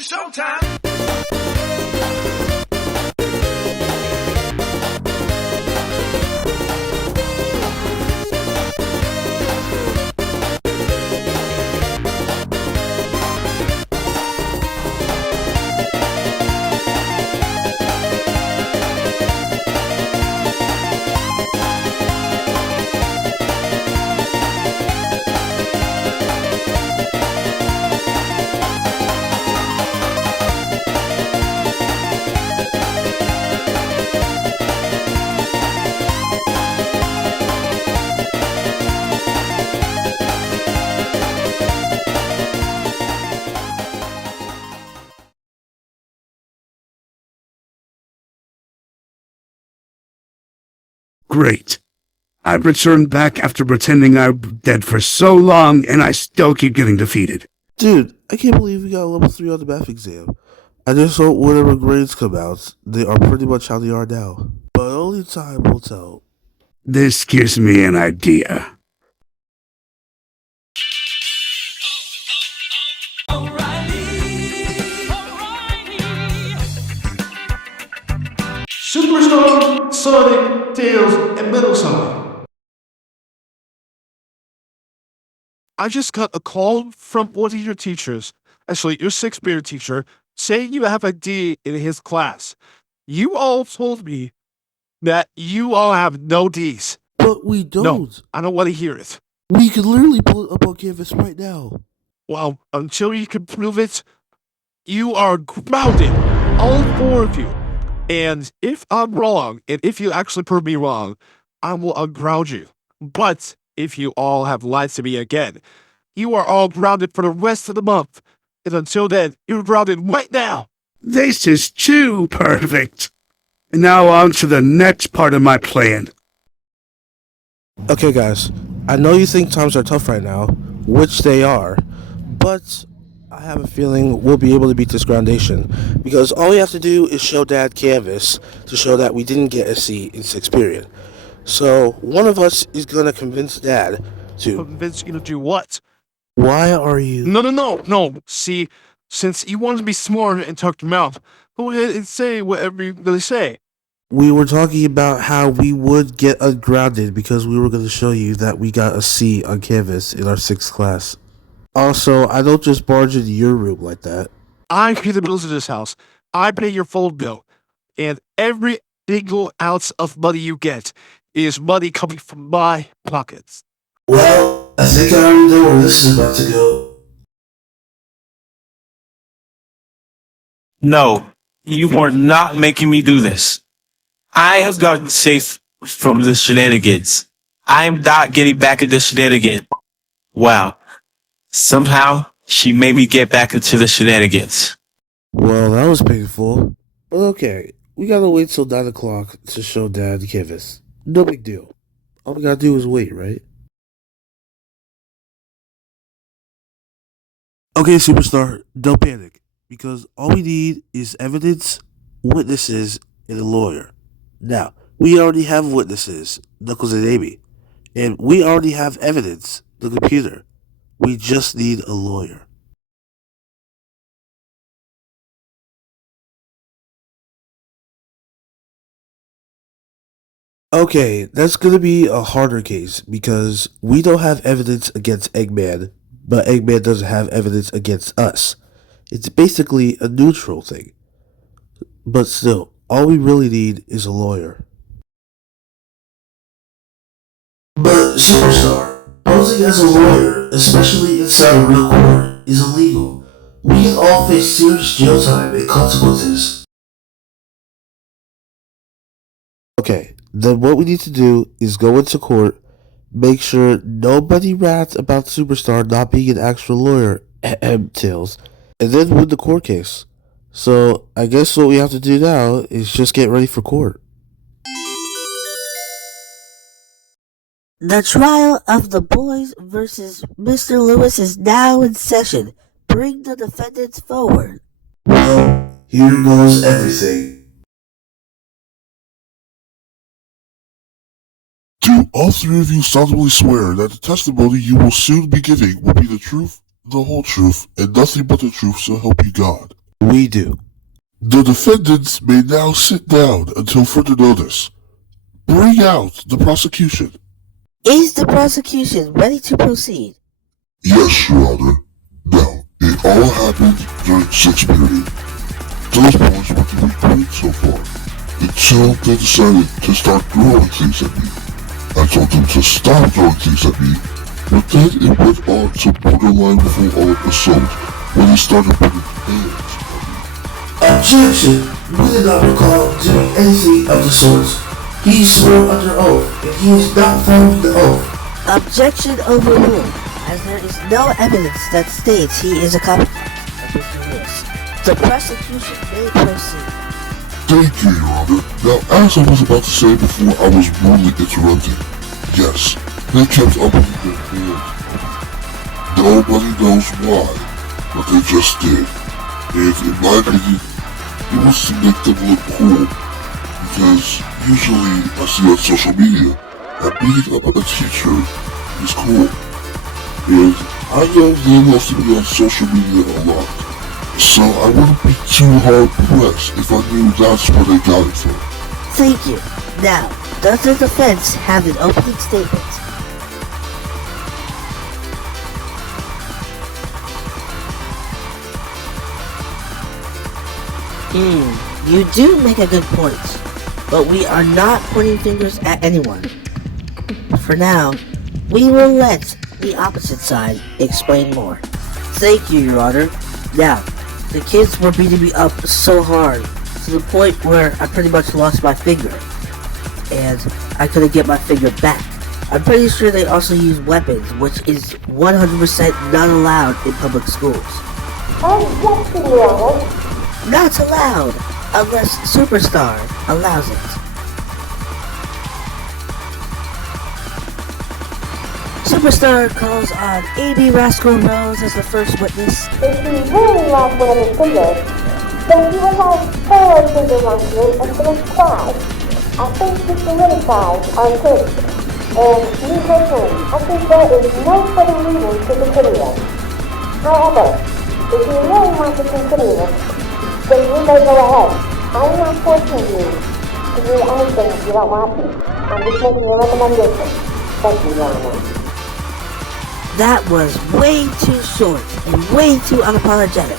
It's showtime. Great. I've returned back after pretending I'm dead for so long, and I still keep getting defeated. Dude, I can't believe we got a level 3 on the math exam. I just hope whatever grades come out, they are pretty much how they are now. But only time will tell. This gives me an idea. Superstar, Sonic, Tails, and Metal Sonic. I just got a call from one of your teachers, actually your sixth period teacher, saying you have a D in his class. You all told me that you all have no Ds. But we don't. No, I don't want to hear it. We can literally pull it up on canvas right now. Well, until you can prove it, you are grounded, all four of you. And if I'm wrong, and if you actually prove me wrong, I will unground you. But if you all have lied to me again, you are all grounded for the rest of the month. And until then, you're grounded right now. This is too perfect. And now on to the next part of my plan. Okay, guys, I know you think times are tough right now, which they are, but I have a feeling we'll be able to beat this groundation, because all we have to do is show Dad canvas to show that we didn't get a C in 6th period. So one of us is going to convince Dad to... Convince you to do what? Why are you... No. See, since you want to be smart and talk your mouth, go ahead and say whatever you really say. We were talking about how we would get ungrounded because we were going to show you that we got a C on canvas in our 6th class. Also, I don't just barge into your room like that. I pay the bills of this house. I pay your phone bill. And every single ounce of money you get is money coming from my pockets. Well, I think I already know where this is about to go. No, you are not making me do this. I have gotten safe from the shenanigans. I am not getting back into shenanigans. Wow. Somehow, she made me get back into the shenanigans. Well, that was painful. But okay, we gotta wait till 9 o'clock to show Dad canvas. No big deal. All we gotta do is wait, right? Okay, Superstar, don't panic. Because all we need is evidence, witnesses, and a lawyer. Now, we already have witnesses, Knuckles and Amy. And we already have evidence, the computer. We just need a lawyer. Okay, that's gonna be a harder case because we don't have evidence against Eggman, but Eggman doesn't have evidence against us. It's basically a neutral thing. But still, all we really need is a lawyer. But Superstar, posing as a lawyer, especially inside a real court, is illegal. We can all face serious jail time and consequences. Okay, then what we need to do is go into court, make sure nobody rats about Superstar not being an actual lawyer, Tails, and then win the court case. So, I guess what we have to do now is just get ready for court. The trial of the boys versus Mr. Lewis is now in session. Bring the defendants forward. Well, here goes everything. Do all three of you solemnly swear that the testimony you will soon be giving will be the truth, the whole truth, and nothing but the truth, so help you God? We do. The defendants may now sit down until further notice. Bring out the prosecution. Is the prosecution ready to proceed? Yes, Your Honor. Now, it all happened during 6th period. Those boys were doing great so far, until they decided to start throwing things at me. I told them to stop throwing things at me, but then it went on to borderline full-on assault when they started putting hands on me. Objection! We did not recall doing anything of the sort. He swore under oath, and he is not following the oath. Objection overruled, as there is no evidence that states he is a copycat of Mr. Lewis. The prosecution may proceed. Thank you, Your Honor. Now, as I was about to say before I was rudely interrupted, yes, they kept up with their hands. Nobody knows why, but they just did. And in my opinion, it was to make them look cool, because usually I see on social media that beating up a teacher is cool. And I know they love to be on social media a lot, so I wouldn't be too hard pressed if I knew that's where they got it from. Thank you. Now, does the defense have an opening statement? You do make a good point, but we are not pointing fingers at anyone. For now, we will let the opposite side explain more. Thank you, Your Honor. Now, the kids were beating me up so hard, to the point where I pretty much lost my finger, and I couldn't get my finger back. I'm pretty sure they also use weapons, which is 100% not allowed in public schools. Objection, Your Honor. Not allowed, unless Superstar allows it. Superstar calls on A.B. Rascal Rose as the first witness. If he really lost one of his fingers, then he will have 4 fingers on him instead of 5. I think he solidifies our case. And me personally, I think there is no further reason to consider it. However, if you really want to consider it, then you may go ahead. I'm not forcing you to do anything if you don't want to. I'm just making a recommendation. Thank you, Your Honor. That was way too short and way too unapologetic.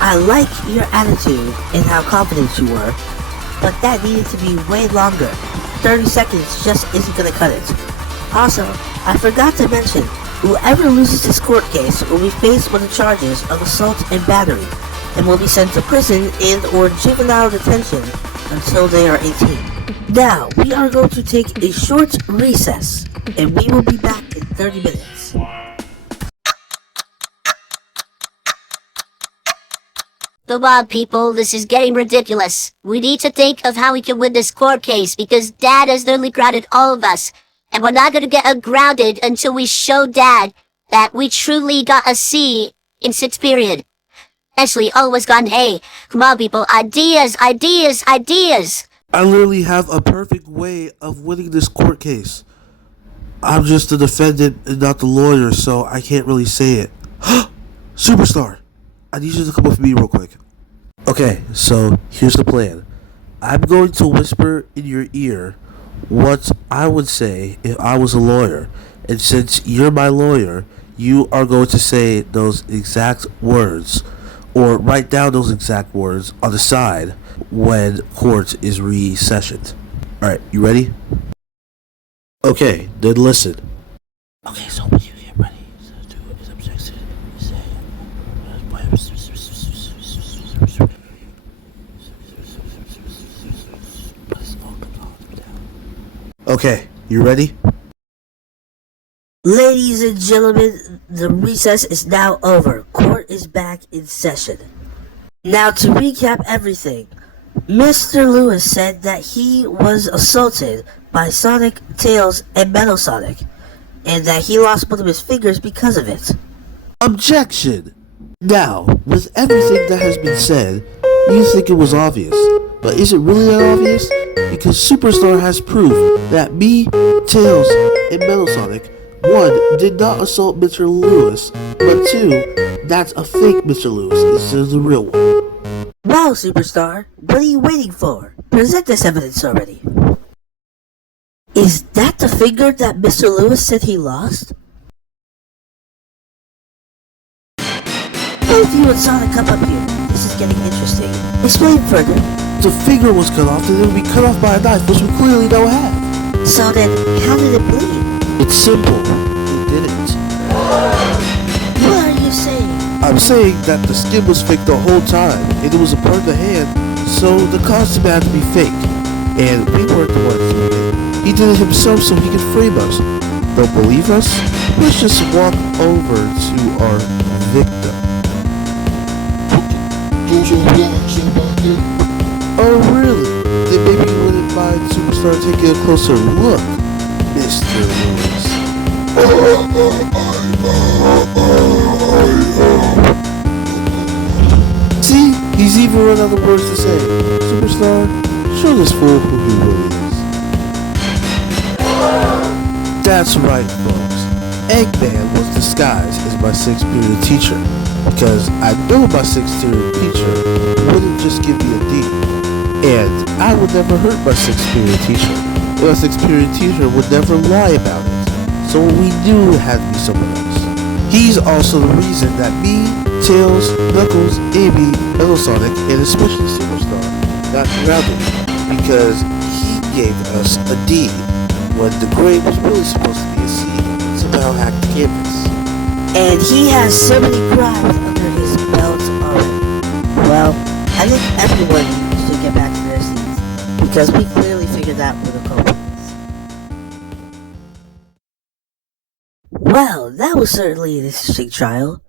I like your attitude and how confident you were, but that needed to be way longer. 30 seconds just isn't gonna cut it. Also, I forgot to mention, whoever loses this court case will be faced with the charges of assault and battery, and will be sent to prison and or juvenile detention until they are 18. Now, we are going to take a short recess, and we will be back in 30 minutes. Come on, people, this is getting ridiculous. We need to think of how we can win this court case because Dad has nearly grounded all of us. And we're not gonna get grounded until we show Dad that we truly got a C in 6th period. Actually, always got an A. Come on, people, ideas, ideas, ideas! I literally have a perfect way of winning this court case. I'm just the defendant and not the lawyer, so I can't really say it. Superstar! I need you to come with me real quick. Okay, so here's the plan. I'm going to whisper in your ear what I would say if I was a lawyer. And since you're my lawyer, you are going to say those exact words, or write down those exact words on the side when court is recessioned. Alright, you ready? Okay, then listen. Okay, so when you get ready, do is objection. You say, okay, you ready? Ladies and gentlemen, the recess is now over. Court is back in session. Now to recap everything, Mr. Lewis said that he was assaulted by Sonic, Tails, and Metal Sonic, and that he lost one of his fingers because of it. Objection! Now, with everything that has been said, you think it was obvious. But is it really that obvious? Because Superstar has proof that me, Tails, and Metal Sonic, 1, did not assault Mr. Lewis, but 2, that's a fake Mr. Lewis instead of the real one. Well, Superstar, what are you waiting for? Present this evidence already. Is that the finger that Mr. Lewis said he lost? Both you and Sonic, come up here. This is getting interesting. Explain further. The finger was cut off and it would be cut off by a knife, which we clearly don't have. So then, how did it bleed? It's simple. It didn't. What are you saying? I'm saying that the skin was fake the whole time, and it was a part of the hand, so the costume had to be fake. And we weren't the ones doing it. He did it himself so he could frame us. Don't believe us? Let's just walk over to our victim. Those are lies about him. Oh really? Then maybe you wouldn't mind Superstar taking a closer look, Mr. Lewis. See? He's even run out of words to say. Superstar, show this fool who he really is. That's right, folks. Eggman was disguised as my 6th period teacher, because I know my 6th period teacher wouldn't just give me a D. And I would never hurt my 6th period teacher. And my 6th period teacher would never lie about it. So we knew it had to be someone else. He's also the reason that me, Tails, Knuckles, Amy, Metal Sonic, and especially Superstar got grounded, because he gave us a D when the grade was really supposed to be a C and somehow hacked the canvas. And he has so many crimes under his belt already. Well, I think everyone needs to get back to their seats, because we clearly figured out who the culprit is. Well, that was certainly an interesting trial,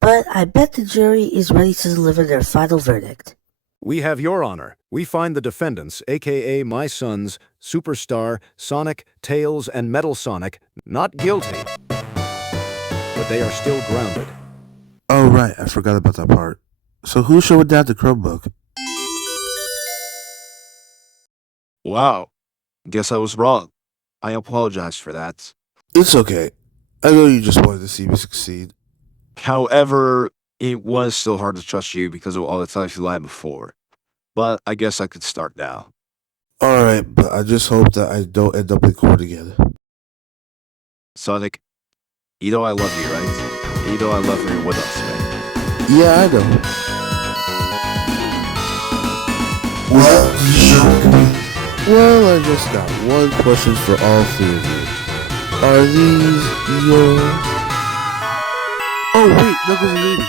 but I bet the jury is ready to deliver their final verdict. We have your honor. We find the defendants, aka my sons, Superstar, Sonic, Tails, and Metal Sonic, not guilty, but they are still grounded. Oh right, I forgot about that part. So who showed Dad the Chromebook? Wow. Guess I was wrong. I apologize for that. It's okay. I know you just wanted to see me succeed. However, it was still hard to trust you because of all the times you lied before. But I guess I could start now. Alright, but I just hope that I don't end up in court again. Sonic, you know I love you, right? You know I love you with us, right? Yeah, I know. What did you share with me? Well, I just got one question for all 3 of you. Are these your... Oh wait, Knuckles and Amy.